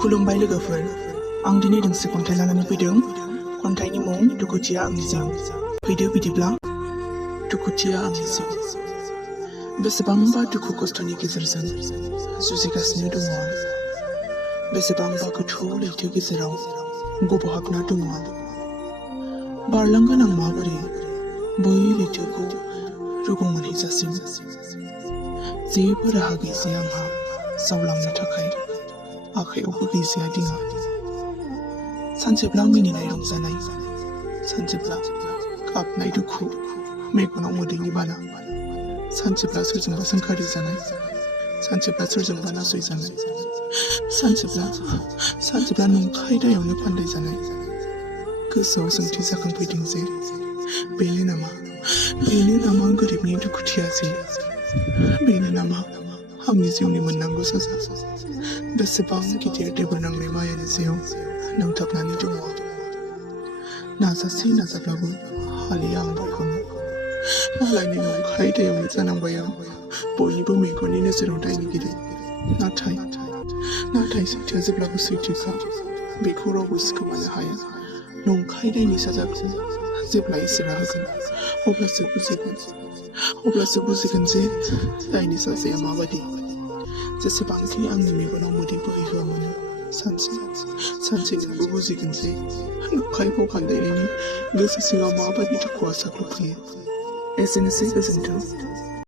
खुलुमबाय लोगोफोर आं दिनै दोंसे खन्थाइ लानानै फैदों खन्थाइनि मुं दुखुथिया आंनि जिउ फैदो बिदिब्ला दुखुथिया आंनि जिउ बेसेबांबा दुखु खस्थनि गेजेरजों जुजिगासिनो दङ बेसेबांबा गोथौ लैथो गेजेराव गबहाबना दङ बारलांगोन आं माबोरै बै लैथोखौ रुगुं मोनहैजासिम जेबो राहा गैजाया आंहा जावलांनो थाखाय आखायावबो गैजाया दिङा सानसेब्ला मिनिनाय रंजानाय सानसेब्ला गाबनाय दुखु मेगनाव मोदैनि बाला सानसेब्ला सोरजोंबा सोंखारि जानाय सानसेब्ला सोरजोंबा नासय जानाय सानसेब्ला नंखाय दायावनो फान्दाय जानाय गोसोआव सोंथि जाखांफैदों जे बेनो नामा गोरिबनि दुखुथिया जिउ बेनो नामा आंनि जिउनि मोननांगौ साजा बेसेबां गिदिर देबोर नांनाय मायानि जिउ नांथाबनानै दङ नाजाब्लाबो हालिया आं बेखौनो मालायनि नंखाय दैयावनो जानांबाय आं बयनिबो मेगननि नोजोराव दायनिगिरि नाथाय सैथोआ जेब्लाबो सैथोखा बेखौ रावबो सिखोमानो हाया नंखाय दायनि साजाखौ जेब्ला इसोरा होगोन अब्लासो बुजिगोन जे दायनि साजाया माबादि जेसेबांखि आंनि मेगनाव मोदै बोहैहोआ मानो सानसे नोंबो बुजिगोन जे नंखाय फाव फान्दायनायनि गोसो सिङाव माबादि दुखुआ साग्लोबफैयो एसेनोसै गोजोन्थों